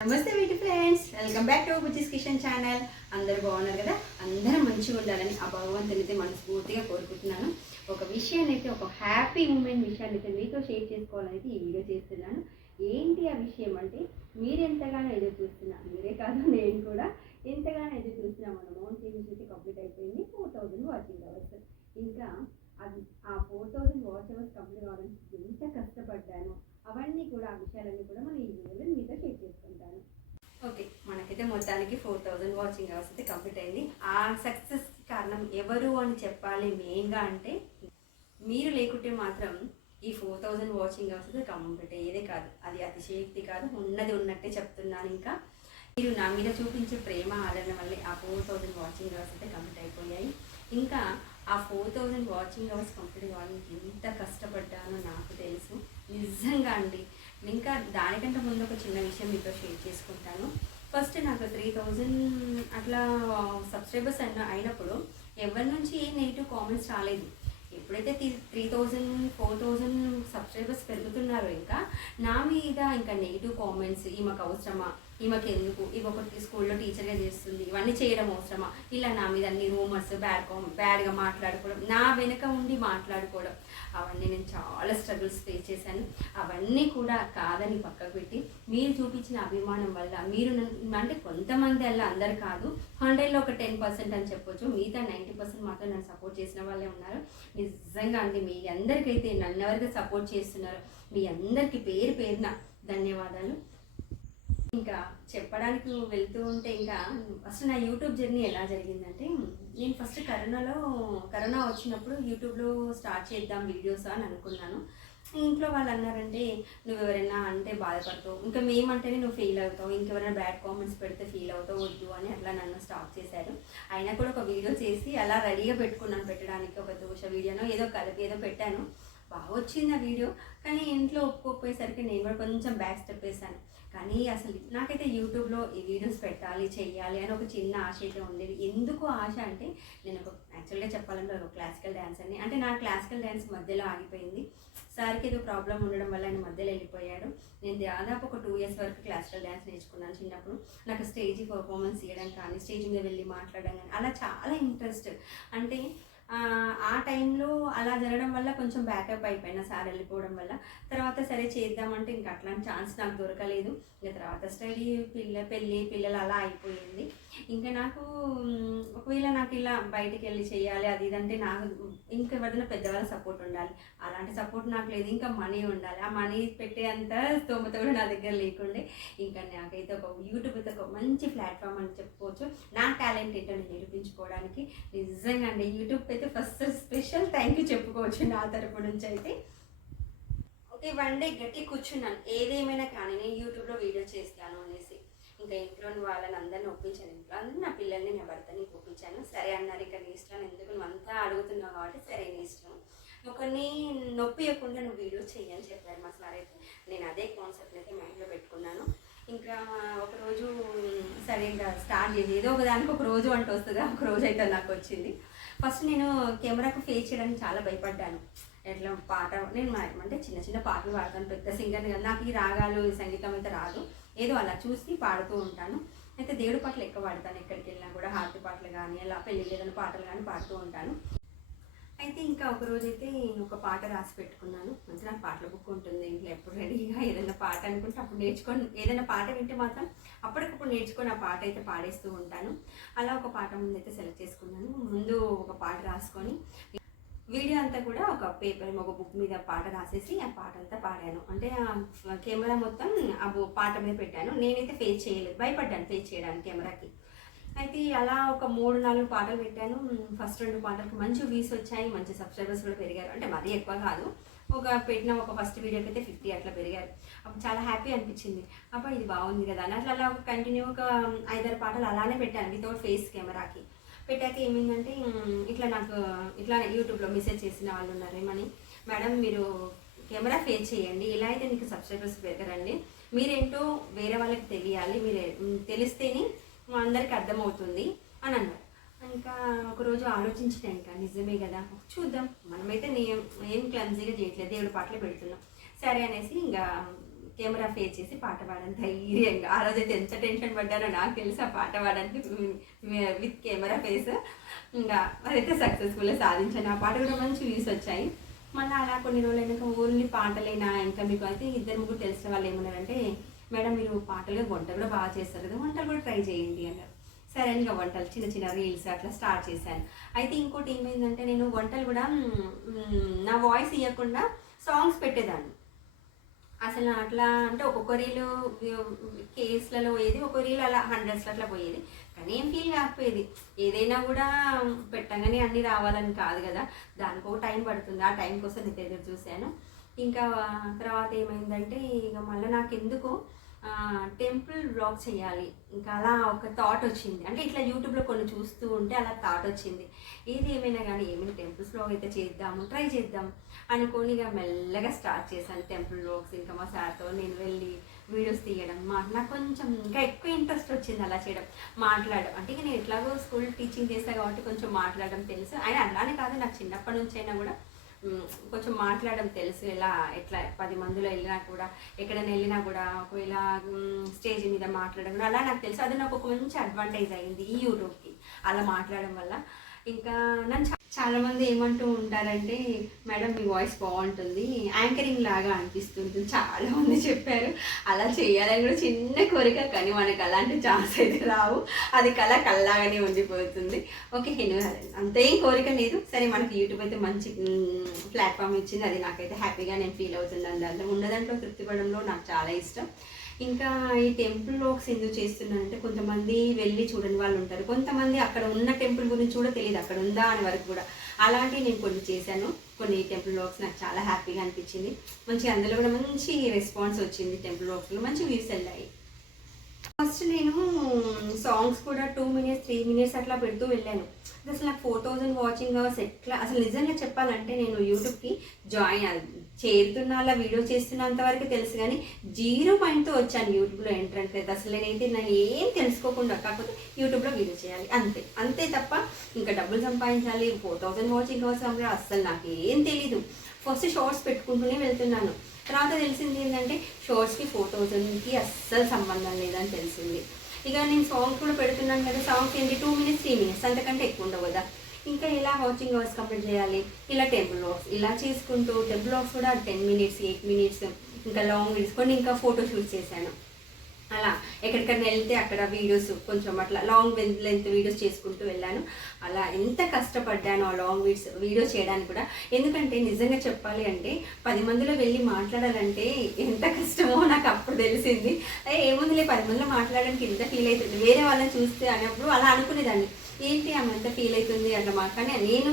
నమస్తే వీటి friends welcome back to Bujji's kitchen channel అందరు బాగున్నారు కదా? అందరూ మంచిగా ఉండాలని ఆ భగవంతుని అయితే మనస్ఫూర్తిగా కోరుకుంటున్నాను. ఒక విషయాన్ని అయితే ఒక హ్యాపీ మూమెంట్ విషయాన్ని అయితే మీతో షేర్ చేసుకోవాలని ఈ వీడియో చేస్తున్నాను. ఏంటి ఆ విషయం అంటే మీరు ఎంతగానో ఎదురు చూస్తున్నా మీరే కాదు నేను కూడా ఎంతగానో ఎదురు చూస్తున్నా మన మౌంట్ సిరీస్ అయితే కంప్లీట్ అయిపోయింది. ఫోర్ థౌజండ్ వాచింగ్ అవర్స్ ఇంకా అది ఆ four thousand watch hours complete అవ్వడానికి ఎంత కష్టపడ్డాను అవన్నీ కూడా ఆ విషయాలన్నీ కూడా మనం ఈ వీడియోలో మీతో షేర్ చేసుకుంటాను. ఓకే మనకైతే మొత్తానికి ఫోర్ థౌజండ్ వాచింగ్ అవర్స్ అయితే కంప్లీట్ అయింది. ఆ సక్సెస్ కారణం ఎవరు అని చెప్పాలి మెయిన్గా అంటే మీరు లేకుంటే మాత్రం ఈ ఫోర్ థౌజండ్ వాచింగ్ అవర్స్ అయితే కంప్లీట్ అయ్యేదే కాదు. అది అతిశయక్తి కాదు ఉన్నది ఉన్నట్టే చెప్తున్నాను ఇంకా. మీరు నా మీద చూపించే ప్రేమ ఆదరణ వల్లే ఆ ఫోర్ థౌజండ్ వాచింగ్ అవర్స్ అయితే కంప్లీట్ అయిపోయాయి. ఇంకా ఆ four thousand watching hours complete కావడానికి ఎంత కష్టపడ్డానో నాకు తెలుసు. నిజంగా అండి. ఇంకా దానికంటే ముందు ఒక చిన్న విషయం మీతో షేర్ చేసుకుంటాను. ఫస్ట్ నాకు త్రీ థౌజండ్ అట్లా సబ్స్క్రైబర్స్ అన్న అయినప్పుడు ఎవరి నుంచి ఏ నెగిటివ్ కామెంట్స్ రాలేదు. ఎప్పుడైతే three thousand four thousand subscribers పెరుగుతున్నారో ఇంకా నా మీద ఇంకా నెగిటివ్ కామెంట్స్ ఈమెకు అవసరమా? ఈమెకి ఎందుకు ఇవి ఒకటి స్కూల్లో టీచర్గా చేస్తుంది. ఇవన్నీ చేయడం అవసరమా? ఇలా నా మీద అన్ని రూమర్స్ బ్యాడ్ కామ్ బ్యాడ్గా మాట్లాడుకోవడం నా వెనక ఉండి మాట్లాడుకోవడం అవన్నీ నేను చాలా స్ట్రగుల్స్ ఫేస్ చేశాను. అవన్నీ కూడా కాదని పక్కకు పెట్టి మీరు చూపించిన అభిమానం వల్ల మీరు నన్ను అంటే కొంతమంది అలా అందరు కాదు. హండ్రెడ్లో ఒక టెన్ పర్సెంట్ అని చెప్పొచ్చు. మిగతా నైంటీ పర్సెంట్ మాత్రం నన్ను సపోర్ట్ చేసిన వాళ్ళే ఉన్నారు. నిజంగా అండి మీ అందరికైతే నన్ను సపోర్ట్ చేస్తున్నారు మీ అందరికీ పేరు పేరున ధన్యవాదాలు. ఇంకా చెప్పడానికి వెళ్తూ ఉంటే ఇంకా ఫస్ట్ నా యూట్యూబ్ జర్నీ ఎలా జరిగిందంటే నేను ఫస్ట్ కరోనాలో కరోనా వచ్చినప్పుడు యూట్యూబ్లో స్టార్ట్ చేద్దాం వీడియోస్ అని అనుకున్నాను. ఇంట్లో వాళ్ళు అన్నారంటే నువ్వు ఎవరైనా అంటే బాధపడతావు. ఇంకా మేమంటేనే నువ్వు ఫీల్ అవుతావు. ఇంకెవరైనా బ్యాడ్ కామెంట్స్ పెడితే ఫీల్ అవుతావు వద్దు అని అట్లా నన్ను స్టాప్ చేశారు. అయినా కూడా ఒక వీడియో చేసి అలా రెడీగా పెట్టుకున్నాను పెట్టడానికి. ఒక దోష వీడియోనో ఏదో కలిపి ఏదో పెట్టాను. బాగా వచ్చింది ఆ వీడియో కానీ ఇంట్లో ఒప్పుకోపోయేసరికి నేను కూడా కొంచెం బ్యాక్ స్టెప్ వేసాను కానీ అసలు నాకైతే యూట్యూబ్లో ఈ వీడియోస్ పెట్టాలి చెయ్యాలి అని ఒక చిన్న ఆశ అయితే ఉండేది. ఎందుకు ఆశ అంటే నేను ఒక యాక్చువల్గా చెప్పాలంటే ఒక క్లాసికల్ డ్యాన్సర్ని అంటే నా క్లాసికల్ డ్యాన్స్ మధ్యలో ఆగిపోయింది. సార్కి ఏదో ప్రాబ్లం ఉండడం వల్ల ఆయన మధ్యలో వెళ్ళిపోయాడు. నేను దాదాపు ఒక టూ ఇయర్స్ వరకు క్లాసికల్ డ్యాన్స్ నేర్చుకున్నాను చిన్నప్పుడు. నాకు స్టేజ్ పర్ఫార్మెన్స్ చేయడం కానీ స్టేజ్ మీద వెళ్ళి మాట్లాడడం కానీ అలా చాలా ఇంట్రెస్ట్ అంటే ఆ, టైంలో అలా జరగడం వల్ల కొంచెం బ్యాకప్ అయిపోయిన సార్ వెళ్ళిపోవడం వల్ల. తర్వాత సరే చేద్దామంటే ఇంకా అట్లాంటి ఛాన్స్ నాకు దొరకలేదు. ఇంకా తర్వాత స్టడీ పిల్ల పెళ్ళి పిల్లలు అలా అయిపోయింది. ఇంకా నాకు ఒకవేళ నాకు ఇలా బయటికి వెళ్ళి చేయాలి అది ఇదంటే నాకు ఇంకా ఎవరైనా పెద్దవాళ్ళ సపోర్ట్ ఉండాలి. అలాంటి సపోర్ట్ నాకు లేదు. ఇంకా మనీ ఉండాలి. ఆ మనీ పెట్టే అంత స్తోమత కూడా నా దగ్గర లేకుండే. ఇంకా నాకైతే ఒక యూట్యూబ్ అయితే ఒక మంచి ప్లాట్ఫామ్ అని చెప్పుకోవచ్చు. నా టాలెంట్ ఏంటో నేను నిరూపించుకోవడానికి. నిజంగా అండి యూట్యూబ్ అయితే ఫస్ట్ స్పెషల్ థ్యాంక్ యూ చెప్పుకోవచ్చు నా తరపు నుంచి అయితే. ఓకే వన్ డే గట్టి కూర్చున్నాను. ఏదేమైనా కానీ నేను యూట్యూబ్లో వీడియో చేస్తాను అనేసి. ఇంకా ఇంట్లోని వాళ్ళని అందరిని ఒప్పించాను. ఇంట్లో అందరూ నా పిల్లల్ని నా భర్తని ఒప్పించాను? సరే అన్నారు. ఇక నీ ఇష్టం ఎందుకు? నువ్వు అంతా అడుగుతున్నావు కాబట్టి సరే నీ ఇష్టం. ఒకరిని నొప్పి ఇవ్వకుండా నువ్వు వీడియో చేయని చెప్పారు మా సార్ అయితే. నేను అదే కాన్సెప్ట్ అయితే మైండ్లో పెట్టుకున్నాను. ఇంకా ఒకరోజు సరే ఇంకా స్టార్ట్ చేసి ఏదో ఒక దానికి ఒక రోజు అంటూ వస్తుందా ఒక రోజు అయితే నాకు వచ్చింది. ఫస్ట్ నేను కెమెరాకు ఫేస్ చేయడానికి చాలా భయపడ్డాను. ఎట్లా పాట నేను అంటే చిన్న చిన్న పాటలు పాడతాను పెద్ద సింగర్ కదా నాకు ఈ రాగాలు ఈ సంగీతం అయితే రాదు. ఏదో అలా చూసి పాడుతూ ఉంటాను. అయితే దేవుడి పాటలు ఎక్కువ పాడతాను ఎక్కడికి వెళ్ళినా కూడా హారతి పాటలు కానీ అలా పెళ్ళి ఏదైనా పాటలు కానీ పాడుతూ ఉంటాను. అయితే ఇంకా ఒక రోజైతే నేను ఒక పాట రాసి పెట్టుకున్నాను. మంచి నాకు పాటల బుక్ ఉంటుంది. ఇంట్లో ఎప్పుడు రెడీగా ఏదైనా పాట అనుకుంటే అప్పుడు నేర్చుకొని ఏదైనా పాట వింటే మాత్రం అప్పటికప్పుడు నేర్చుకొని ఆ పాట అయితే పాడేస్తూ ఉంటాను. అలా ఒక పాట ముందు అయితే సెలెక్ట్ చేసుకున్నాను. ముందు ఒక పాట రాసుకొని వీడియో అంతా కూడా ఒక పేపర్ ఒక బుక్ మీద పాట రాసేసి ఆ పాట అంతా పాడాను. అంటే కెమెరా మొత్తం ఆ పాట మీద పెట్టాను. నేనైతే ఫేస్ చేయలేదు. భయపడ్డాను ఫేస్ చేయడానికి కెమెరాకి. అయితే అలా ఒక మూడు నాలుగు పాటలు పెట్టాను. ఫస్ట్ రెండు పాటలకు మంచి వ్యూస్ వచ్చాయి. మంచి సబ్స్క్రైబర్స్ కూడా పెరిగారు. అంటే మరీ ఎక్కువ కాదు. ఒక పెట్టిన ఒక ఫస్ట్ వీడియోకి అయితే ఫిఫ్టీ అట్లా పెరిగారు. అప్పుడు చాలా హ్యాపీ అనిపించింది. అప్పుడు ఇది బాగుంది కదా అని అట్లా అలా ఒక కంటిన్యూ ఒక ఐదారు పాటలు అలానే పెట్టాను వితౌట్ ఫేస్ కెమెరాకి. పెట్టాక ఏమైందంటే ఇట్లా నాకు ఇట్లా యూట్యూబ్లో మెసేజ్ చేసిన వాళ్ళు ఉన్నారు. ఏమని? మేడం మీరు కెమెరా ఫేస్ చేయండి. ఇలా అయితే మీకు సబ్స్క్రైబర్స్ పెరగరండి. మీరేంటో వేరే వాళ్ళకి తెలియాలి. మీరు తెలిస్తేనే అందరికి అర్థమవుతుంది అని అన్నారు. ఇంకా ఒకరోజు ఆలోచించిన ఇంకా నిజమే కదా? చూద్దాం. మనమైతే నేను ఏం క్లమ్జీగా చేయట్లేదు. దేవుడి పాటలు పెడుతున్నాం. సరే అనేసి ఇంకా కెమెరా ఫేస్ చేసి పాట పాడాను ధైర్యంగా. ఆ అయితే ఎంత టెన్షన్ పడ్డానో నాకు తెలుసు ఆ పాట పాడడానికి విత్ కెమెరా ఫేస్. ఇంకా అదైతే సక్సెస్ఫుల్గా సాధించాను. ఆ పాట కూడా మంచి వ్యూస్ వచ్చాయి. మళ్ళీ అలా కొన్ని రోజులు అయినాక ఓన్లీ పాటలేనా? ఇంకా మీకు అయితే ఇద్దరు ముగ్గురు తెలిసిన వాళ్ళు ఏమన్నారంటే మేడం మీరు పాటలు వంట కూడా బాగా చేస్తారు కదా వంటలు కూడా ట్రై చేయండి అన్నారు. సరే అని వంటలు చిన్న చిన్న రీల్స్ అట్లా స్టార్ట్ చేశాను. అయితే ఇంకోటి ఏమైందంటే నేను వంటలు కూడా నా వాయిస్ ఇవ్వకుండా సాంగ్స్ పెట్టేదాన్ని. అసలు అట్లా అంటే ఒక్కొక్క రీలు కేసులలో పోయేది ఒక్కొక్క రీల్ అలా హండ్రెడ్స్లో అట్లా పోయేది. కానీ ఏం ఫీల్ కాకపోయేది. ఏదైనా కూడా పెట్టగానే అన్నీ రావాలని కాదు కదా. దానికి ఒక టైం పడుతుంది. ఆ టైం కోసం నేను ఎదురు చూశాను. ఇంకా తర్వాత ఏమైందంటే ఇక మళ్ళీ నాకు ఎందుకో టెంపుల్ బ్లాగ్ చేయాలి. ఇంకా అలా ఒక థాట్ వచ్చింది. అంటే ఇట్లా యూట్యూబ్లో కొన్ని చూస్తూ ఉంటే అలా థాట్ వచ్చింది. ఏది ఏమైనా కానీ ఏమైనా టెంపుల్స్ బ్లాగ్ అయితే చేద్దాము ట్రై చేద్దాం అనుకొని ఇక మెల్లగా స్టార్ట్ చేశాను టెంపుల్ బ్లాగ్స్ ఇంకా మా సార్తో నేను వెళ్ళి వీడియోస్ తీయడం మా నాకు కొంచెం ఇంకా ఎక్కువ ఇంట్రెస్ట్ వచ్చింది అలా చేయడం మాట్లాడడం. అంటే ఇక నేను ఎట్లాగో స్కూల్ టీచింగ్ చేస్తాను కాబట్టి కొంచెం మాట్లాడడం తెలుసు. ఆయన అలానే కాదు నాకు చిన్నప్పటి నుంచి అయినా కూడా కొంచెం మాట్లాడడం తెలుసు. ఎలా ఎట్లా పది మందిలో వెళ్ళినా కూడా ఎక్కడైనా వెళ్ళినా కూడా ఒకవేళ స్టేజ్ మీద మాట్లాడడం అలా నాకు తెలుసు. అది నాకు ఒక మంచి అడ్వాంటేజ్ అయింది ఈ యూట్యూబ్కి. అలా మాట్లాడడం వల్ల ఇంకా నన్ను చాలా మంది ఏమంటూ ఉంటారంటే మేడం మీ వాయిస్ బాగుంటుంది. యాంకరింగ్ లాగా అనిపిస్తుంది. చాలా మంది చెప్పారు. అలా చేయాలని కూడా చిన్న కోరిక కానీ మనకు అలాంటి ఛాన్స్ అయితే రావు. అది కళ కళ్ళలాగానే ఉండిపోతుంది. ఓకే నేను అంతేం కోరిక లేదు. సరే మనకి యూట్యూబ్ అయితే మంచి ప్లాట్ఫామ్ ఇచ్చింది. అది నాకైతే హ్యాపీగా నేను ఫీల్ అవుతున్నాను. దాంట్లో ఉన్న దాంట్లో తృప్తి నాకు చాలా ఇష్టం. ఇంకా ఈ టెంపుల్ లోక్స్ ఎందుకు చేస్తున్నారంటే కొంతమంది వెళ్ళి చూడని వాళ్ళు ఉంటారు. కొంతమంది అక్కడ ఉన్న టెంపుల్ గురించి కూడా తెలియదు. అక్కడ ఉందా అని వరకు కూడా. అలాంటివి నేను కొన్ని చేశాను. కొన్ని టెంపుల్ లోక్స్ నాకు చాలా హ్యాపీగా అనిపించింది. మంచి అందులో కూడా మంచి రెస్పాన్స్ వచ్చింది టెంపుల్ లోక్స్లో మంచి వ్యూస్ వెళ్ళాయి. ఫస్ట్ నేను సాంగ్స్ కూడా టూ మినిట్స్ త్రీ మినిట్స్ అట్లా పెడుతూ వెళ్ళాను. అసలు నాకు ఫోర్ థౌజండ్ వాచింగ్ అవర్స్ ఎట్లా? అసలు నిజంగా చెప్పాలంటే నేను యూట్యూబ్కి జాయిన్ చేరుతున్నా అలా వీడియో చేస్తున్నంత వరకు తెలుసు కానీ జీరో పాయింట్తో వచ్చాను యూట్యూబ్లో ఎంట్రెంట్ అయితే. అసలు నేనైతే నేను ఏం తెలుసుకోకుండా కాకపోతే యూట్యూబ్లో వీడియో చేయాలి. అంతే. అంతే తప్ప ఇంకా డబ్బులు సంపాదించాలి ఫోర్ థౌజండ్ వాచింగ్ అవర్స్ అంటే అస్సలు నాకు ఏం తెలీదు. ఫస్ట్ షార్ట్స్ పెట్టుకుంటూనే వెళ్తున్నాను. తర్వాత తెలిసింది ఏంటంటే షార్ట్స్కి ఫోర్ థౌజండ్కి అస్సలు సంబంధం లేదని తెలిసింది. ఇక నేను సాంగ్ కూడా పెడుతున్నాను కదా. సాంగ్స్ ఏంటి? టూ మినిట్స్ త్రీ మినిట్స్ అంతకంటే ఎక్కువ ఉండవు కదా. ఇంకా ఇలా వాచింగ్ అవర్స్ కంప్లీట్ చేయాలి? ఇలా టెంపుల్ వాక్స్ ఇలా చేసుకుంటూ టెంపుల్ వాక్స్ కూడా టెన్ మినిట్స్ ఎయిట్ మినిట్స్ ఇంకా లాంగ్ వీడియోస్ కొన్ని ఇంకా ఫోటో షూట్ చేశాను. అలా ఎక్కడికైనా వెళ్తే అక్కడ వీడియోస్ కొంచెం అట్లా లాంగ్ లెంత్ వీడియోస్ చేసుకుంటూ వెళ్ళాను. అలా ఎంత కష్టపడ్డాను ఆ లాంగ్ వీడియోస్ వీడియో చేయడానికి కూడా. ఎందుకంటే నిజంగా చెప్పాలి అంటే పది మందిలో వెళ్ళి మాట్లాడాలంటే ఎంత కష్టమో నాకు అప్పుడు తెలిసింది. ఏముందిలే పది మందిలో మాట్లాడడానికి ఎంత ఫీల్ అవుతుంది. వేరే వాళ్ళని చూస్తే అన్నప్పుడు అలా అనుకునేదాన్ని. ఏంటి ఆమె ఎంత ఫీల్ అవుతుంది అట్లా మా కానీ నేను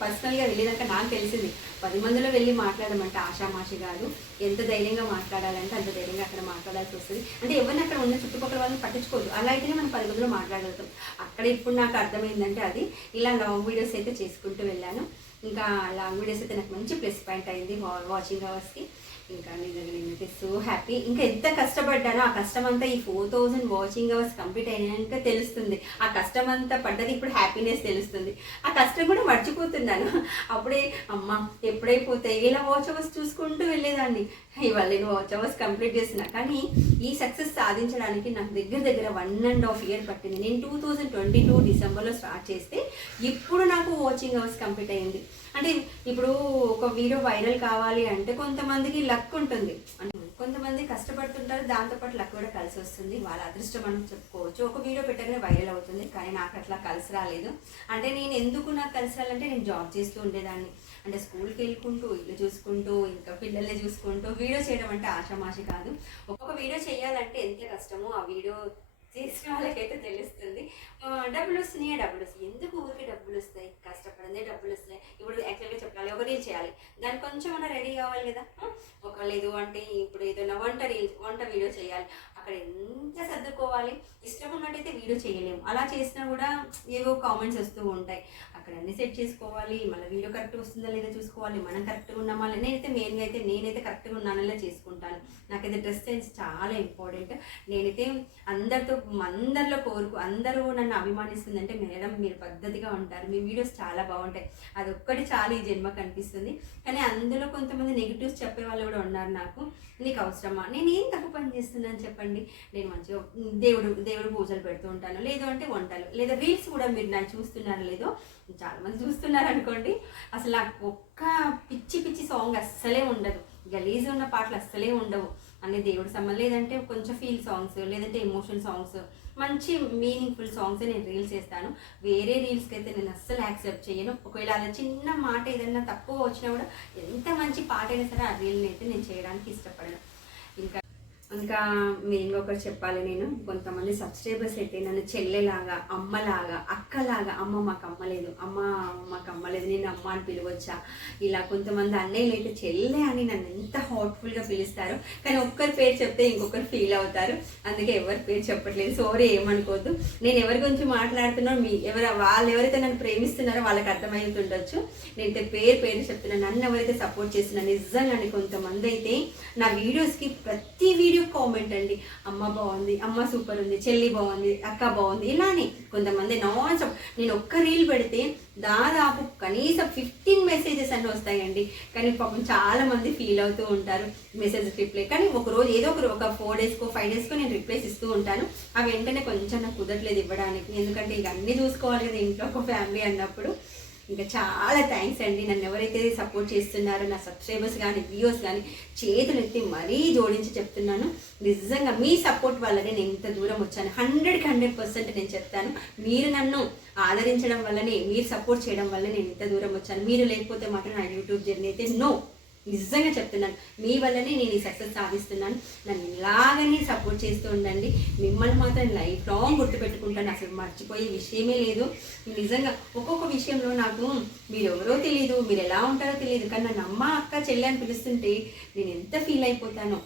పర్సనల్గా వెళ్ళినాక నాకు తెలిసింది. పది మందిలో వెళ్ళి మాట్లాడమంటే ఆషామాషి కాదు ఎంత ధైర్యంగా మాట్లాడాలంటే అంత ధైర్యంగా అక్కడ మాట్లాడాల్సి వస్తుంది. అంటే ఎవరిని అక్కడ ఉన్న చుట్టుపక్కల వాళ్ళని పట్టించుకోవద్దు. అలా అయితేనే మనం పది మందిలో మాట్లాడగలుగుతాం. అక్కడ ఇప్పుడు నాకు అర్థమైందంటే అది. ఇలా లాంగ్ వీడియోస్ అయితే చేసుకుంటూ వెళ్ళాను. ఇంకా లాంగ్ వీడియోస్ అయితే నాకు మంచి ప్లస్ పాయింట్ అయింది వాచింగ్ అవర్స్కి ఇంకా నిజంగా సో హ్యాపీ ఇంకా ఎంత కష్టపడ్డానో ఆ కష్టం అంతా ఈ four thousand watching hours complete అయినాక తెలుస్తుంది. ఆ కష్టం అంతా పడ్డది ఇప్పుడు హ్యాపీనెస్ తెలుస్తుంది. ఆ కష్టం కూడా మర్చిపోతున్నాను. అప్పుడే అమ్మ ఎప్పుడైపోతాయి? ఇలా వాచ్ అవర్స్ చూసుకుంటూ వెళ్ళేదాన్ని. ఇవాళ నేను వాచ్ అవర్స్ కంప్లీట్ చేసిన కానీ ఈ సక్సెస్ సాధించడానికి నాకు దగ్గర దగ్గర వన్ అండ్ హాఫ్ ఇయర్ పట్టింది. నేను టూ థౌజండ్ ట్వంటీ టూ డిసెంబర్లో స్టార్ట్ చేస్తే ఇప్పుడు నాకు వాచింగ్ అవర్స్ కంప్లీట్ అయ్యింది అంటే ఇప్పుడు ఒక వీడియో వైరల్ కావాలి అంటే కొంతమందికి లక్ ఉంటుంది. అంటే కొంతమంది కష్టపడుతుంటారు దాంతోపాటు లక్ కూడా కలిసి వస్తుంది. వాళ్ళ అదృష్టం అని చెప్పుకోవచ్చు. ఒక వీడియో పెట్టగానే వైరల్ అవుతుంది. కానీ నాకు అట్లా కలిసి రాలేదు. అంటే నేను ఎందుకు నాకు కలిసి రాలంటే నేను జాబ్ చేస్తూ ఉండేదాన్ని. అంటే స్కూల్కి వెళ్ళుకుంటూ ఇల్లు చూసుకుంటూ ఇంకా పిల్లల్ని చూసుకుంటూ వీడియో చేయడం అంటే ఆషామాషి కాదు. ఒక వీడియో చేయాలంటే ఎంత కష్టమో ఆ వీడియో చేసిన వాళ్ళకైతే తెలుస్తుంది. డబ్బులు వస్తున్నాయి? డబ్బులు వస్తాయి ఎందుకు ఊరికి డబ్బులు వస్తాయి? కష్టపడిందే డబ్బులు వస్తాయి ఇప్పుడు యాక్చువల్గా చెప్పాలి ఒక రీల్ చేయాలి. దానికి కొంచెం రెడీ కావాలి కదా? ఆ, ఒక లేదు అంటే ఇప్పుడు ఏదైనా వంట రీల్ వంట వీడియో చేయాలి. అక్కడ ఎంత సర్దుకోవాలి? ఇష్టం ఉన్నట్టయితే వీడియో చేయలేము. అలా చేసినా కూడా ఏవో కామెంట్స్ వస్తూ ఉంటాయి. అక్కడ అన్ని సెట్ చేసుకోవాలి మళ్ళీ వీడియో కరెక్ట్ వస్తుందా లేదా చూసుకోవాలి మనం కరెక్ట్గా ఉన్నామా నేనైతే మెయిన్గా అయితే నేనైతే కరెక్ట్గా ఉన్నానలా చేసుకుంటాను. నాకైతే డ్రెస్ సెన్స్ చాలా ఇంపార్టెంట్ నేనైతే అందరితో అందరిలో కోరుకు అందరూ నన్ను అభిమానిస్తుందంటే మేడం మీరు పద్ధతిగా ఉంటారు. మీ వీడియోస్ చాలా బాగుంటాయి. అది ఒక్కటి చాలా ఈ జన్మ కనిపిస్తుంది కానీ అందులో కొంతమంది నెగిటివ్స్ చెప్పే వాళ్ళు కూడా ఉన్నారు నాకు. నీకు అవసరమా? నేను ఏం తప్పు పని చేస్తున్నాను చెప్పండి. నేను మంచిగా దేవుడు దేవుడు పూజలు పెడుతూ ఉంటాను. లేదు అంటే వంటలు. లేదా రీల్స్ కూడా మీరు నాకు చూస్తున్నారో లేదో చాలామంది చూస్తున్నారు అనుకోండి. అసలు నాకు ఒక్క పిచ్చి పిచ్చి సాంగ్ అస్సలే ఉండదు. గలీజ్ ఉన్న పాటలు అస్సలే ఉండవు. అనే దేవుడు సంబంధం. లేదంటే కొంచెం ఫీల్ సాంగ్స్ లేదంటే ఎమోషన్ సాంగ్స్ మంచి మీనింగ్ఫుల్ సాంగ్స్ నేను రీల్స్ చేస్తాను. వేరే రీల్స్కి అయితే నేను అస్సలు యాక్సెప్ట్ చేయను. ఒకవేళ అలా చిన్న మాట ఏదైనా తక్కువ వచ్చినా కూడా ఎంత మంచి పాట అయినా సరే ఆ రీల్ని అయితే నేను చేయడానికి ఇష్టపడను. ఇంకా ఇంకా మీరు ఇంకొకటి చెప్పాలి నేను. కొంతమంది సబ్స్క్రైబర్స్ అయితే నన్ను చెల్లెలాగా అమ్మలాగా అక్కలాగా అమ్మ మాకు అమ్మలేదు. అమ్మ మాకు అమ్మలేదు నేను అమ్మ అని పిలవచ్చా? ఇలా కొంతమంది అన్నయ్యలు అయితే చెల్లె అని నన్ను ఎంత హార్ట్ఫుల్గా పిలుస్తారు. కానీ ఒక్కరి పేరు చెప్తే ఇంకొకరు ఫీల్ అవుతారు. అందుకే ఎవరి పేరు చెప్పట్లేదు. సోరీ ఏమనుకోద్దు నేను ఎవరి గురించి మాట్లాడుతున్నా మీ ఎవరు వాళ్ళు ఎవరైతే నన్ను ప్రేమిస్తున్నారో వాళ్ళకి అర్థమవుతుండొచ్చు నేనైతే పేరు పేరు చెప్తున్నాను నన్ను ఎవరైతే సపోర్ట్ చేస్తున్నా నిజంగా కొంతమంది అయితే నా వీడియోస్కి ప్రతి వీడియో కామెంట్ అండి. అమ్మ బాగుంది అమ్మ సూపర్ ఉంది చెల్లి బాగుంది అక్క బాగుంది ఇలానే కొంతమంది నాన్ స్టాప్ నేను ఒక్క రీల్ పెడితే దాదాపు కనీసం ఫిఫ్టీన్ మెసేజెస్ అన్నీ వస్తాయండి. కానీ పాపం చాలా మంది ఫీల్ అవుతూ ఉంటారు మెసేజ్ రిప్లై కానీ ఒక రోజు ఏదో ఒక ఒక ఫోర్ డేస్కో ఫైవ్ డేస్కో నేను రిప్లైస్ ఇస్తూ ఉంటాను. అవి వెంటనే కొంచెం నాకు కుదరట్లేదు ఇవ్వడానికి. ఎందుకంటే ఇక అన్నీ చూసుకోవాలి కదా ఇంట్లో ఒక ఫ్యామిలీ అన్నప్పుడు. ఇంకా చాలా థ్యాంక్స్ అండి. నన్ను ఎవరైతే సపోర్ట్ చేస్తున్నారో నా సబ్స్క్రైబర్స్ కానీ వ్యూవర్స్ కానీ చేతులు ఎత్తి మరీ జోడించి చెప్తున్నాను. నిజంగా మీ సపోర్ట్ వల్లనే నేను ఇంత దూరం వచ్చాను. హండ్రెడ్కి హండ్రెడ్ పర్సెంట్ నేను చెప్తాను. మీరు నన్ను ఆదరించడం వల్లనే మీరు సపోర్ట్ చేయడం వల్ల నేను ఇంత దూరం వచ్చాను. మీరు లేకపోతే మాత్రం నా యూట్యూబ్ జర్నీ అయితే నో నిజంగా చెప్తున్నాను. మీ వల్లనే నేను ఈ సక్సెస్ సాధిస్తున్నాను. నన్ను ఇలాగనే సపోర్ట్ చేస్తూ ఉండండి. మిమ్మల్ని మాత్రం లైఫ్ లాంగ్ గుర్తుపెట్టుకుంటాను. అసలు మర్చిపోయే విషయమే లేదు. నిజంగా ఒక్కొక్క విషయంలో నాకు మీరు ఎవరో తెలియదు మీరు ఎలా ఉంటారో తెలియదు కానీ నన్ను అమ్మ అక్క చెల్లి అని పిలుస్తుంటే నేను ఎంత ఫీల్ అయిపోతానో.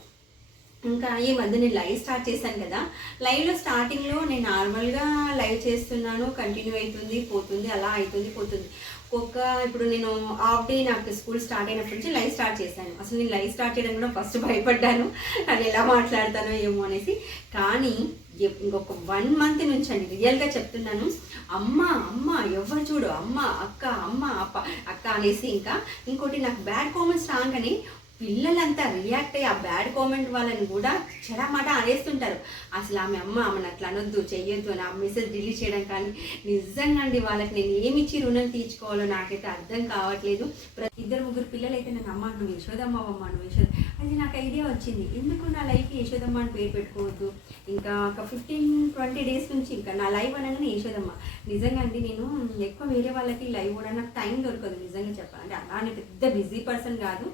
ఇంకా ఈ మధ్య నేను లైవ్ స్టార్ట్ చేశాను కదా. లైవ్లో స్టార్టింగ్లో నేను నార్మల్గా లైవ్ చేస్తున్నాను. కంటిన్యూ అవుతుంది పోతుంది అలా అవుతుంది పోతుంది. ఒక్కొక్క ఇప్పుడు నేను హాఫ్ డే నాకు స్కూల్ స్టార్ట్ అయినప్పటి నుంచి లైవ్ స్టార్ట్ చేశాను. అసలు నేను లైవ్ స్టార్ట్ చేయడం కూడా ఫస్ట్ భయపడ్డాను. అది ఎలా మాట్లాడతానో ఏమో అనేసి. కానీ ఇంకొక వన్ మంత్ నుంచి అండి రియల్గా చెప్తున్నాను. అమ్మ అమ్మ ఎవరు చూడు అమ్మ అక్క అమ్మ అప్ప అక్క అనేసి ఇంకా ఇంకోటి నాకు బ్యాడ్ కామెంట్స్ రాగానే పిల్లలంతా రియాక్ట్ అయ్యి ఆ బ్యాడ్ కామెంట్ వాళ్ళని కూడా చెడమాట అనేస్తుంటారు అసలు ఆమె అమ్మ ఆమెను అట్లా అనొద్దు చెయ్యొద్దు అని ఆ మెసేజ్ డిలీట్ చేయడం కానీ నిజంగా అండి వాళ్ళకి నేను ఏమిచ్చి రుణం తీర్చుకోవాలో నాకైతే అర్థం కావట్లేదు. ప్రతి ఇద్దరు ముగ్గురు పిల్లలు అయితే నన్ను అమ్మ నువ్వు యశోదమ్మ అమ్మ నువ్వు యశోద అది నాకు ఐడియా వచ్చింది. ఎందుకు నా లైఫ్ యశోదమ్మ అని పేరు పెట్టుకోవద్దు? ఇంకా ఒక ఫిఫ్టీన్ ట్వంటీ డేస్ నుంచి ఇంకా నా లైవ్ అనగానే యశోదమ్మ. నిజంగా అండి నేను ఎక్కువ వేరే వాళ్ళకి లైవ్ కూడా నాకు టైం దొరకదు నిజంగా చెప్పాలంటే. అలానే పెద్ద బిజీ పర్సన్ కాదు.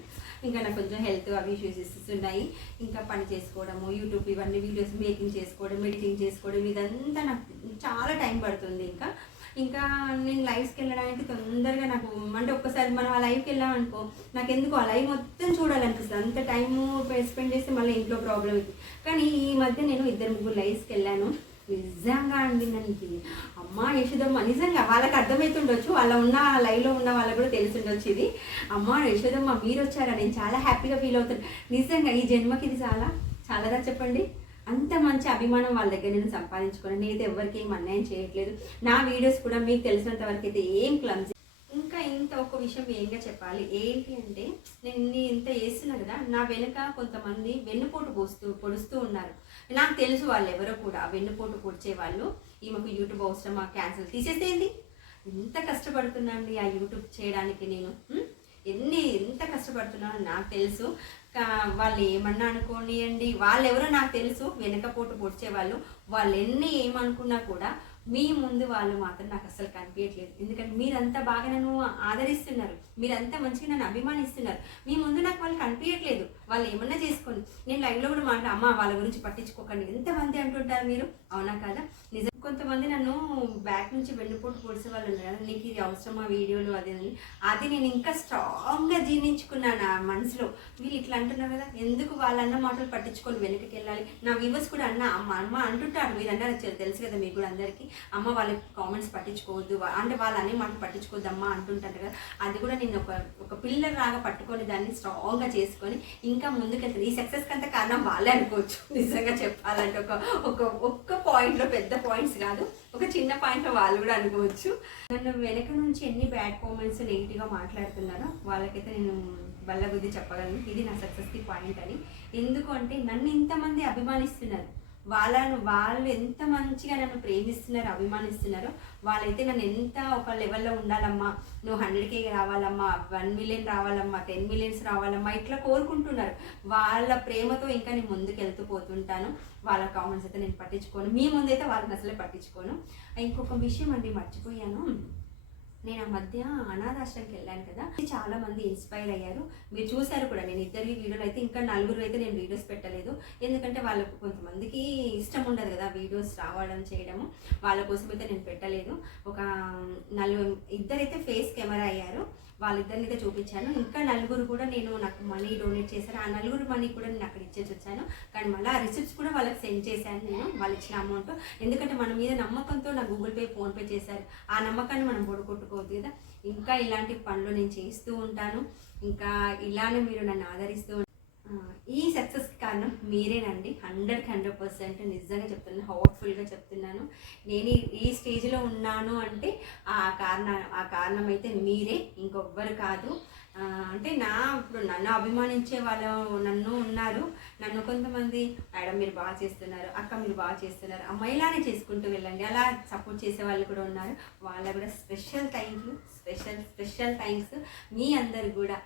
ఇంకా నాకు కొంచెం హెల్త్ అవి ఇష్యూస్ ఉన్నాయి. ఇంకా పని చేసుకోవడము యూట్యూబ్ ఇవన్నీ వీడియోస్ మేకింగ్ చేసుకోవడం ఎడిటింగ్ చేసుకోవడం ఇదంతా నాకు చాలా టైం పడుతుంది ఇంకా. ఇంకా నేను లైవ్స్కి వెళ్ళడానికి తొందరగా నాకు అంటే ఒక్కసారి మనం ఆ లైవ్కి వెళ్ళామనుకో నాకు ఎందుకు ఆ లైవ్ మొత్తం చూడాలనిపిస్తుంది. అంత టైము స్పెండ్ చేస్తే మళ్ళీ ఇంట్లో ప్రాబ్లం అవుతుంది కానీ ఈ మధ్య నేను ఇద్దరు ముగ్గురు లైవ్స్కి వెళ్ళాను. నిజంగా అండి నాకు అమ్మ యశోదమ్మ నిజంగా వాళ్ళకి అర్థమవుతుండొచ్చు వాళ్ళ ఉన్న లైవ్లో ఉన్న వాళ్ళకి కూడా తెలిసిండొచ్చు ఇది. అమ్మ యశోదమ్మ మీరు వచ్చారా? నేను చాలా హ్యాపీగా ఫీల్ అవుతాను నిజంగా ఈ జన్మకి ఇది చాలా చాలాదా చెప్పండి? అంత మంచి అభిమానం వాళ్ళ దగ్గర నేను సంపాదించుకున్నాను నేనైతే ఎవరికి ఏం అన్యాయం చేయట్లేదు. నా వీడియోస్ కూడా మీకు తెలిసినంత వరకు అయితే ఏం క్లమ్స్ ఇంత ఒక విషయం ఏంగా చెప్పాలి? ఏంటి అంటే నేను ఇన్ని ఇంత చేస్తున్నా కదా నా వెనుక కొంతమంది వెన్నుపోటు పోస్తూ పొడుస్తూ ఉన్నారు. నాకు తెలుసు వాళ్ళు ఎవరో కూడా ఆ వెన్నుపోటు పొడిచే వాళ్ళు ఈమెకు యూట్యూబ్ అవసరమా క్యాన్సిల్ తీసేసేయండి ఎంత కష్టపడుతున్నాండి ఆ యూట్యూబ్ చేయడానికి నేను ఎన్ని ఎంత కష్టపడుతున్నానో నాకు తెలుసు. వాళ్ళు ఏమన్నా అనుకోనియండి. వాళ్ళు ఎవరో నాకు తెలుసు వెనకపోటు పొడిచే వాళ్ళు. వాళ్ళు ఎన్ని ఏమనుకున్నా కూడా మీ ముందు వాళ్ళు మాత్రం నాకు అసలు కనిపించట్లేదు ఎందుకంటే మీరంతా బాగా నన్ను ఆదరిస్తున్నారు. మీరంతా మంచిగా నన్ను అభిమానిస్తున్నారు. మీ ముందు నాకు వాళ్ళు కనిపించట్లేదు వాళ్ళు ఏమన్నా చేసుకోండి. నేను లైవ్లో కూడా మాట్లా అమ్మ వాళ్ళ గురించి పట్టించుకోకండి. ఎంతమంది అంటుంటారు మీరు? అవునా కదా? నిజం కొంతమంది నన్ను బ్యాక్ నుంచి వెన్నుపోటు పొడిసే వాళ్ళు ఉన్నారు. కదా నీకు ఇది అవసరమా వీడియోలు? అది అని. అది నేను ఇంకా స్ట్రాంగ్గా జీర్ణించుకున్నాను నా మనసులో. వీళ్ళు ఇట్లా అంటున్నారు కదా ఎందుకు వాళ్ళన్న మాటలు పట్టించుకొని వెనక్కి వెళ్ళాలి? నా వ్యూవర్స్ కూడా అన్న అమ్మ అమ్మ అంటుంటారు. మీరు అన్నారు తెలుసు కదా మీకు కూడా అందరికీ. అమ్మ వాళ్ళ కామెంట్స్ పట్టించుకోవద్దు. అంటే వాళ్ళు అనే మాటలు పట్టించుకోవద్దు అమ్మ అంటుంటారు కదా. అది కూడా నేను ఒక ఒక పిల్లర్ లాగా పట్టుకొని దాన్ని స్ట్రాంగ్గా చేసుకొని ఇంకా ముందుకెళ్తాను. ఈ సక్సెస్కి అంత కారణం వాళ్ళే అనుకోవచ్చు. నిజంగా చెప్పాలంటే ఒక ఒక ఒక్క పాయింట్లో పెద్ద పాయింట్స్ కాదు. ఒక చిన్న పాయింట్లో వాళ్ళు కూడా అనుకోవచ్చు. నన్ను వెనక నుంచి ఎన్ని బ్యాడ్ కామెంట్స్ నెగిటివ్గా మాట్లాడుతున్నారో వాళ్ళకైతే నేను బల్ల బుద్ధి చెప్పగలను. ఇది నా సక్సెస్కి పాయింట్ అని. ఎందుకు అంటే నన్ను ఇంతమంది అభిమానిస్తున్నారు. వాళ్ళను వాళ్ళు ఎంత మంచిగా నన్ను ప్రేమిస్తున్నారు అభిమానిస్తున్నారో వాళ్ళైతే నన్ను ఎంత ఒక లెవెల్లో ఉండాలమ్మా నువ్వు హండ్రెడ్కే రావాలమ్మా వన్ మిలియన్ రావాలమ్మా టెన్ మిలియన్స్ రావాలమ్మా ఇట్లా కోరుకుంటున్నారు. వాళ్ళ ప్రేమతో ఇంకా నేను ముందుకు వెళ్తూ పోతుంటాను. వాళ్ళ కామెంట్స్ అయితే నేను పట్టించుకోను. మీ ముందైతే వాళ్ళని అసలే పట్టించుకోను. ఇంకొక విషయం అండి మర్చిపోయాను. నేను ఆ మధ్య అనాథాశ్రమకి వెళ్ళాను కదా. చాలా మంది ఇన్స్పైర్ అయ్యారు. మీరు చూశారు కూడా నేను ఇద్దరి వీడియోలు అయితే ఇంకా నలుగురు అయితే నేను వీడియోస్ పెట్టలేదు. ఎందుకంటే వాళ్ళకు కొంతమందికి ఇష్టం ఉండదు కదా వీడియోస్ రావడం చేయడము వాళ్ళ కోసం అయితే నేను పెట్టలేదు. ఒక నలుగురు ఇద్దరైతే ఫేస్ కెమెరా అయ్యారు. వాళ్ళిద్దరిని చూపించాను. ఇంకా నలుగురు కూడా నేను నాకు మనీ డొనేట్ చేశాను ఆ నలుగురు మనీ కూడా నేను అక్కడ ఇచ్చేసి వచ్చాను. కానీ మళ్ళీ ఆ రిసిప్ట్స్ కూడా వాళ్ళకి సెండ్ చేశాను నేను. వాళ్ళు ఇచ్చిన అమౌంట్ ఎందుకంటే మన మీద నమ్మకంతో నా గూగుల్ పే ఫోన్పే చేశారు. ఆ నమ్మకాన్ని మనం పొడగొట్టుకోవద్దు కదా. ఇంకా ఇలాంటి పనులు నేను చేస్తూ ఉంటాను. ఇంకా ఇలానే మీరు నన్ను ఆదరిస్తూ ఈ సక్సెస్కి కారణం మీరేనండి. హండ్రెడ్ హండ్రెడ్ పర్సెంట్ నిజంగా చెప్తున్నాను హోప్ఫుల్గా చెప్తున్నాను. నేను ఈ- స్టేజ్లో ఉన్నాను అంటే ఆ కారణం ఆ కారణం అయితే మీరే ఇంకొవ్వరు కాదు. అంటే నా ఇప్పుడు నన్ను అభిమానించే వాళ్ళు నన్ను ఉన్నారు. నన్ను కొంతమంది మేడం మీరు బాగా చేస్తున్నారు అక్క మీరు బాగా చేస్తున్నారు అమ్మాయిలానే చేసుకుంటూ వెళ్ళండి. అలా సపోర్ట్ చేసే వాళ్ళు కూడా ఉన్నారు. వాళ్ళ కూడా special thank you special special thanks మీ అందరు కూడా.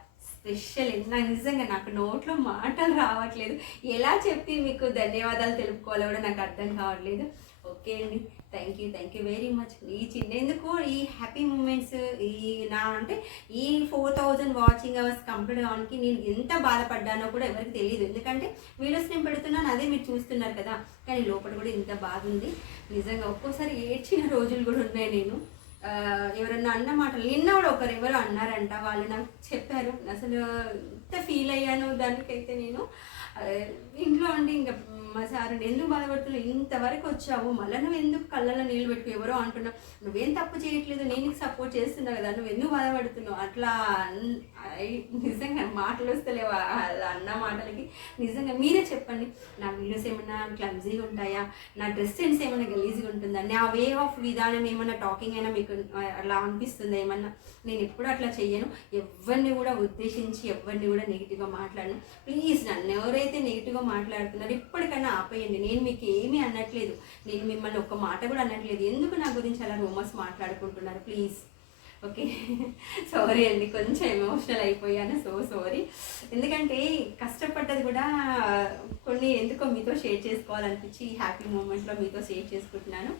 స్పెషల్. నాకు నిజంగా నాకు నోట్లో మాటలు రావట్లేదు. ఎలా చెప్పి మీకు ధన్యవాదాలు తెలుపుకోవాలో కూడా నాకు అర్థం కావట్లేదు. ఓకే అండి. Thank you thank you very much ఈ చిన్న ఎందుకు ఈ హ్యాపీ మూమెంట్స్ ఈ నా అంటే ఈ four thousand watching hours complete కావడానికి నేను ఎంత బాధపడ్డానో కూడా ఎవరికి తెలియదు ఎందుకంటే వీడియోస్ నేను పెడుతున్నాను అదే మీరు చూస్తున్నారు కదా. కానీ లోపల కూడా ఇంత బాగుంది నిజంగా ఒక్కోసారి ఏడ్చిన రోజులు కూడా ఉన్నాయి నేను. ఎవరన్నా అన్న మాటలు నిన్న కూడా ఒకరు ఎవరు అన్నారంట వాళ్ళు నాకు చెప్పారు. అసలు ఎంత ఫీల్ అయ్యాను దానికైతే నేను. ఇంట్లో ఉండి ఇంకా మా సార్ ఎందుకు బాధపడుతున్నావు? ఇంతవరకు వచ్చావు. మళ్ళీ నువ్వు ఎందుకు కళ్ళలో నీళ్ళు పెట్టుకు ఎవరో అంటున్నావు నువ్వేం తప్పు చేయట్లేదు. నేను సపోర్ట్ చేస్తున్నా కదా. నువ్వు ఎందుకు బాధపడుతున్నావు? అట్లా అన్- నిజంగా మాటలు వస్తలేవు. వాళ్ళ అన్న మాటలకి నిజంగా మీరే చెప్పండి. నా వీడియోస్ ఏమన్నా క్లమ్జీగా ఉంటాయా? నా డ్రెస్ సెన్స్ ఏమైనా గలీజ్గా ఉంటుందా? నా వే ఆఫ్ విధానం ఏమైనా టాకింగ్ అయినా మీకు అలా అనిపిస్తుందా ఏమన్నా? నేను ఎప్పుడు అట్లా చెయ్యను. ఎవరిని కూడా ఉద్దేశించి ఎవరిని కూడా నెగిటివ్గా మాట్లాడను. ప్లీజ్ నన్ను ఎవరైతే నెగిటివ్గా మాట్లాడుతున్నారో ఇప్పటికైనా ఆపేయండి. నేను మీకు ఏమీ అనట్లేదు. నేను మిమ్మల్ని ఒక్క మాట కూడా అనట్లేదు. ఎందుకు నా గురించి అలా రూమర్స్ మాట్లాడుకుంటున్నారు? Please okay? సారీ అండి కొంచెం ఎమోషనల్ అయిపోయాను. సో సారీ ఎందుకంటే కష్టపడ్డది కూడా కొన్ని ఎందుకో మీతో షేర్ చేసుకోవాలనిపించి ఈ హ్యాపీ మూమెంట్లో మీతో షేర్ చేసుకుంటున్నాను.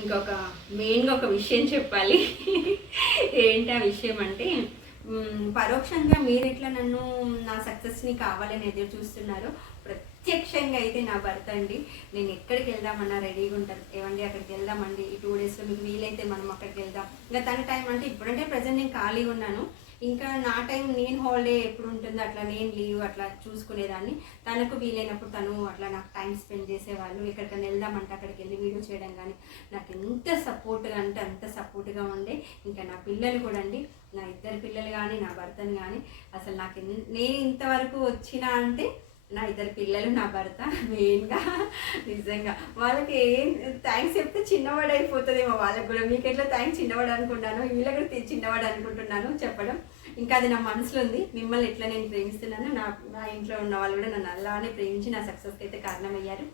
ఇంకొక మెయిన్గా ఒక విషయం చెప్పాలి. ఏంటి ఆ విషయం అంటే పరోక్షంగా మీరు ఎట్లా నన్ను నా సక్సెస్ని కావాలని ఎదురు చూస్తున్నారు ప్రత్యక్షంగా అయితే నా భర్త అండి. నేను ఎక్కడికి వెళ్దామన్నా రెడీగా ఉంటాను ఏమండి అక్కడికి వెళ్దామండి. ఈ టూ డేస్లో మీకు వీలైతే మనం అక్కడికి వెళ్దాం. ఇంకా తన టైం అంటే ఇప్పుడంటే ప్రజెంట్ నేను ఖాళీగా ఉన్నాను. ఇంకా నా టైం నేను హాలిడే ఎప్పుడు ఉంటుందో? అట్లా నేను లీవ్ అట్లా చూసుకునేదాన్ని. తనకు వీలైనప్పుడు తను అట్లా నాకు టైం స్పెండ్ చేసేవాళ్ళు. ఎక్కడికైనా వెళ్దామంటే అక్కడికి వెళ్ళి వీడియో చేయడం కానీ నాకు ఎంత సపోర్ట్గా అంటే అంత సపోర్ట్గా ఉండే. ఇంకా నా పిల్లలు కూడా అండి నా ఇద్దరు పిల్లలు కానీ నా భర్తను కానీ అసలు నాకు నేను ఇంతవరకు వచ్చినా అంటే నా ఇద్దరు పిల్లలు నా భర్త మెయిన్గా నిజంగా. వాళ్ళకి ఏం థ్యాంక్స్ చెప్తే చిన్నవాడు అయిపోతుందేమో వాళ్ళకి కూడా. మీకు ఎట్లా థ్యాంక్స్ చిన్నవాడు అనుకుంటాను వీళ్ళకి కూడా చిన్నవాడు అనుకుంటున్నాను చెప్పడం. ఇంకా అది నా మనసులో ఉంది. మిమ్మల్ని ఎట్లా నేను ప్రేమిస్తున్నాను నా నా ఇంట్లో ఉన్న వాళ్ళు కూడా నన్ను అలానే ప్రేమించి నా సక్సెస్కి అయితే కారణమయ్యారు.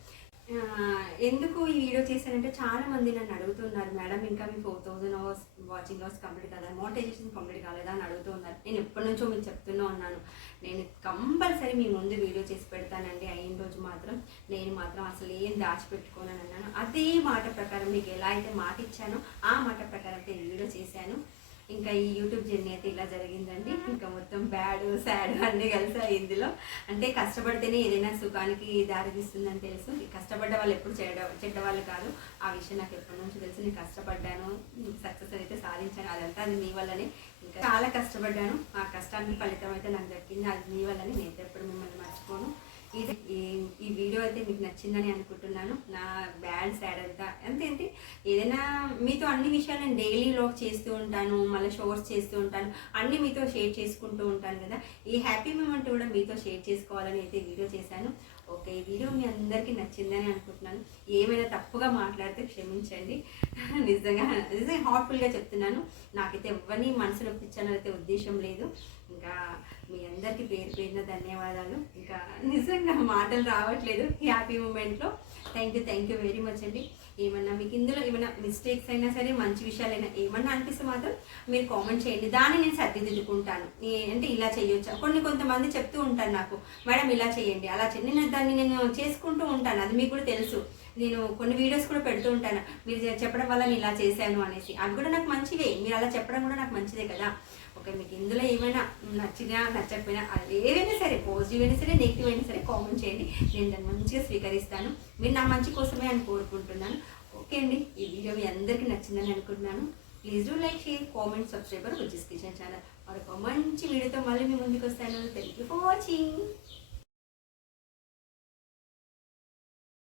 ఎందుకు ఈ వీడియో చేశానంటే చాలా మంది నన్ను అడుగుతున్నారు మేడం ఇంకా మీ four thousand hours watching hours complete కదా మోటైజేషన్ కంప్లీట్ కాలేదా? అని అడుగుతున్నారు. నేను ఎప్పటి నుంచో మీకు చెప్తూనే ఉన్నాను. నేను కంపల్సరీ మీ ముందు వీడియో చేసి పెడతానండి. అయిన రోజు మాత్రం నేను మాత్రం అసలు ఏం దాచిపెట్టుకోనని అన్నాను. అదే మాట ప్రకారం మీకు ఎలా అయితే మాట ఇచ్చానో ఆ మాట ప్రకారం అయితే వీడియో చేశాను. ఇంకా ఈ యూట్యూబ్ జర్నీ అయితే ఇలా జరిగిందండి. ఇంకా మొత్తం బ్యాడ్ సాడ్ అన్నీ కలిసాయి ఇందులో. అంటే కష్టపడితేనే ఏదైనా సుఖానికి దారితీస్తుందని తెలుసు. కష్టపడ్డ వాళ్ళు ఎప్పుడు చెడ్డ చెడ్డ వాళ్ళు కాదు. ఆ విషయం నాకు ఎప్పటి నుంచి తెలుసు. నేను కష్టపడ్డాను సక్సెస్ అయితే సాధించాను. అదంతా అది మీ వల్లనే. ఇంకా చాలా కష్టపడ్డాను. ఆ కష్టానికి ఫలితం అయితే నాకు దక్కింది. అది మీ వల్లనే. నేను ఎప్పుడు మిమ్మల్ని మర్చిపోను. ఇది వీడియో అయితే మీకు నచ్చిందని అనుకుంటున్నాను. నా బ్యాడ్ సాడ్ అంతా. అంతేంటి ఏదైనా మీతో అన్ని విషయాలు నేను డైలీ లాక్ చేస్తూ ఉంటాను మళ్ళీ షోర్స్ చేస్తూ ఉంటాను అన్ని మీతో షేర్ చేసుకుంటూ ఉంటాను కదా. ఈ హ్యాపీ మూమెంట్ కూడా మీతో షేర్ చేసుకోవాలని అయితే వీడియో చేశాను. ఓకే ఈ వీడియో మీ అందరికీ నచ్చిందని అనుకుంటున్నాను. ఏమైనా తప్పుగా మాట్లాడితే క్షమించండి. నిజంగా నిజంగా హార్ట్ఫుల్గా చెప్తున్నాను. నాకైతే ఎవరిని మనసు నొప్పించాలని అయితే ఉద్దేశం లేదు. ఇంకా మీ అందరికీ పేరు పేరున ధన్యవాదాలు. ఇంకా నిజంగా మాటలు రావట్లేదు ఈ హ్యాపీ మూమెంట్లో. Thank you thank you very much అండి. ఏమన్నా మీకు ఇందులో ఏమైనా మిస్టేక్స్ అయినా సరే మంచి విషయాలైనా ఏమన్నా అనిపిస్తే మాత్రం మీరు కామెంట్ చేయండి. దాన్ని నేను సర్దిదిద్దుకుంటాను. అంటే ఇలా చేయొచ్చా? కొన్ని కొంతమంది చెప్తూ ఉంటారు నాకు మేడం ఇలా చేయండి. అలా చేయండి నేను దాన్ని నేను చేసుకుంటూ ఉంటాను. అది మీకు కూడా తెలుసు. నేను కొన్ని వీడియోస్ కూడా పెడుతూ ఉంటాను. మీరు చెప్పడం వల్ల నేను ఇలా చేశాను అనేసి. అవి కూడా నాకు మంచివే. మీరు అలా చెప్పడం కూడా నాకు మంచిదే కదా. ఓకే మీకు ఇందులో ఏమైనా నచ్చినా నచ్చకపోయినా అది ఏదైనా సరే పాజిటివ్ అయినా సరే నెగిటివ్ అయినా సరే కామెంట్ చేయండి. నేను దాన్ని మంచిగా స్వీకరిస్తాను. మీరు నా మంచి కోసమే అని కోరుకుంటున్నాను. ఓకే అండి. ఈ వీడియో మీ అందరికీ నచ్చిందని అనుకుంటున్నాను. Please do like share comment subscriber Viji's kitchen channel మరొక మంచి వీడియోతో మళ్ళీ మీ ముందుకు వస్తాను. Thank you for watching